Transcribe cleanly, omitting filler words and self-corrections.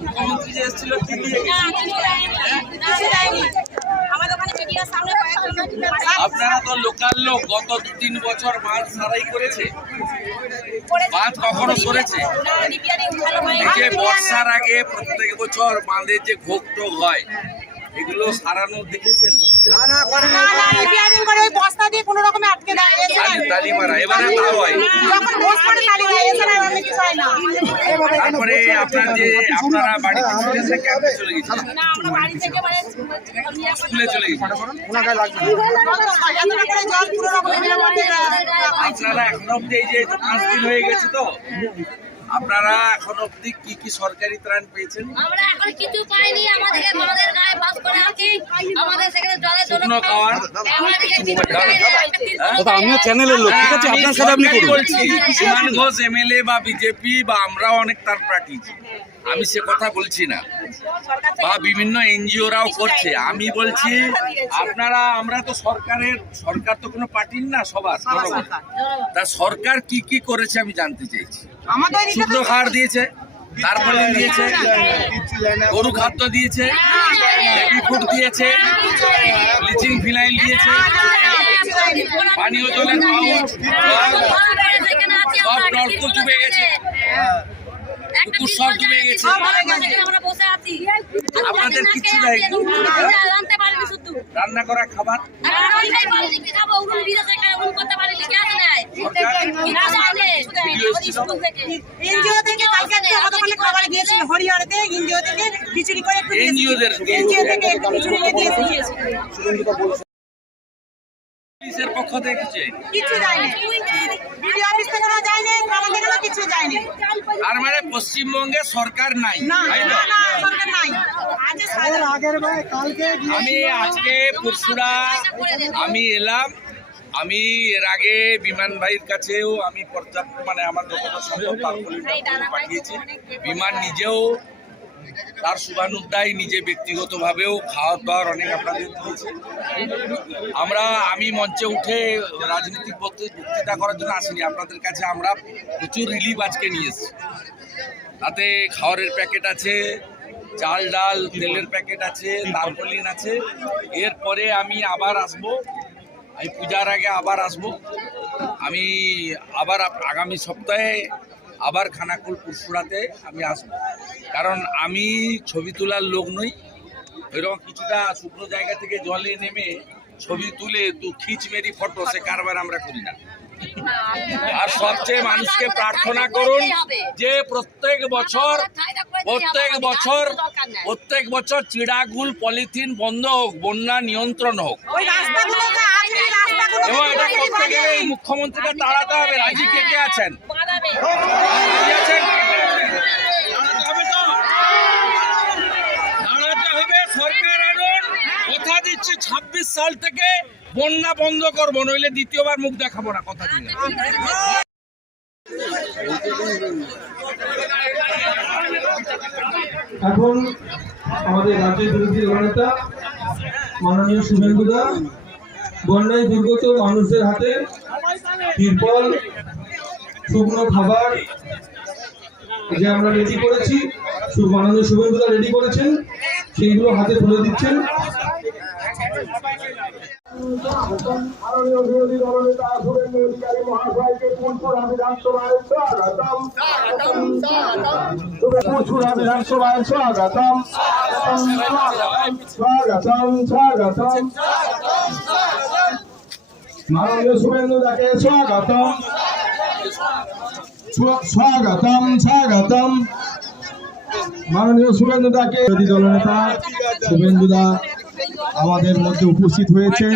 মুখ্যমন্ত্রী যে এসেছিল কি দিয়ে আপনারা তো লোকাল লোক, গত 2-3 বছর মাছ সারাই করেছে, বাঁধ কখনো সরেছে? এই যে বর্ষার আগে প্রত্যেক বছর বাঁধের যে ঘোক টোক হয় এগুলো সারানো দেখেছেন? তালি মারা এবারে তাও হয়। তারপরে আপনারা বাড়ি থেকে ক্যাম্পে চলে গেছিলেন, স্কুলে চলে গেছিলেন, আপনারা এখন অব্দি এই যে 5 দিন হয়ে গেছে তো, আপনারা এখন অব্দি কি কি সরকারি ত্রাণ পেয়েছেন? আমরা এখন কিছু পাইনি, আমাদের গায়ে বাস করে আছি, আমাদের সেখানে জলের জন্য শুকনো খাওয়ার আমিও চ্যানেলের লোক, ঠিক আছে, আপনার সাথে আপনি বলছি। সুমন ঘোষ এমএলএ বা বিজেপি বা আমরাও অনেক তার পার্টি, আমি সে কথা বলছি না, বা বিভিন্ন এনজিওরাও করছে। আমি বলছি আমরা তো সরকার তো কোনো পার্টির না, সবার জনগণ। তা সরকার কি কি করেছে আমি জানতে চাইছি। শুকনো খাবার দিয়েছে, তারপরে দিয়েছে, গরু খাদ্য দিয়েছে, বেবি ফুড দিয়েছে, ব্লিচিং ফিনাইল দিয়েছে, পানীয় জলের পাউচ, সব নলকূপ ডুবে গেছে, পুকুর সব ডুবে গেছে। আপনাদের কিছু দেয় রান্না করা খাবার? পুলিশের পক্ষ থেকে কিছু তার মানে পশ্চিমবঙ্গে সরকার নাই, তাই তো? আমি আজকে পরশুরা আমি এলাম, আমি এর আগে বিমান ভাইয়ের কাছেও আমি পর্যাপ্ত আমার যতটা সম্ভব পাঠিয়েছি। বিমান নিজেও তার শুভানুধ্যায় নিজে ব্যক্তিগতভাবেও খাওয়া দাওয়ার অনেক আপনাদের দিয়েছে। আমি মঞ্চে উঠে রাজনৈতিক বক্তৃতা করার জন্য আসিনি, আপনাদের কাছে আমরা প্রচুর রিলিফ আজকে নিয়ে এসেছি। তাতে খাওয়ারের প্যাকেট আছে, চাল ডাল তেলের প্যাকেট আছে, তারপলিন আছে। এরপরে আমি আবার আসবো, আমি পূজার আগে আবার আসবো। আমি আবার আগামী সপ্তাহে আবার খানাকুল পুরসুরাতে আমি আসবো, কারণ আমি ছবি তোলার লোক নই। ওইরকম কিছুটা শুকনো জায়গা থেকে জলে নেমে ছবি তুলে খিচ মেরি ফটো, সে কারবার আমরা করি না। আর সবচেয়ে মানুষকে প্রার্থনা করুন যে প্রত্যেক বছর চিড়াগুল পলিথিন বন্ধ হোক, বন্যা নিয়ন্ত্রণ হোক, এবং এটা করতে গেলে এই মুখ্যমন্ত্রীকে তাড়াতে হবে। রাজি কে কে আছেন? দাঁড়াতে হবে। সরকার আনুন, কথা দিচ্ছি 26 সাল থেকে বন্যা বন্ধ করবো, নইলে দ্বিতীয়বার মুখ দেখাবো না, কথা দিলাম। এখন আমাদের রাজ্যের বিরোধী দলনেতা মাননীয় শুভেন্দু দা বন্যায় দুর্গত মানুষদের হাতে তিরপল, শুকনো খাবার যে আমরা রেডি করেছি, মাননীয় শুভেন্দু দা রেডি করেছেন, সেইগুলো হাতে তুলে দিচ্ছেন। মাননীয় বিরোধী দলনেতা শুভেন্দু অধিকারী মহাশয়কে পুরসুরা বিধানসভায় স্বাগতম, পুরসুরা বিধানসভায় স্বাগতম, স্বাগতম, স্বাগতম। মাননীয় শুভেন্দু দাকে স্বাগতম, স্বাগতম, স্বাগতম। মাননীয় শুভেন্দু দাকে বিরোধী দলনেতা শুভেন্দু দা আমাদের মধ্যে উপস্থিত হয়েছেন।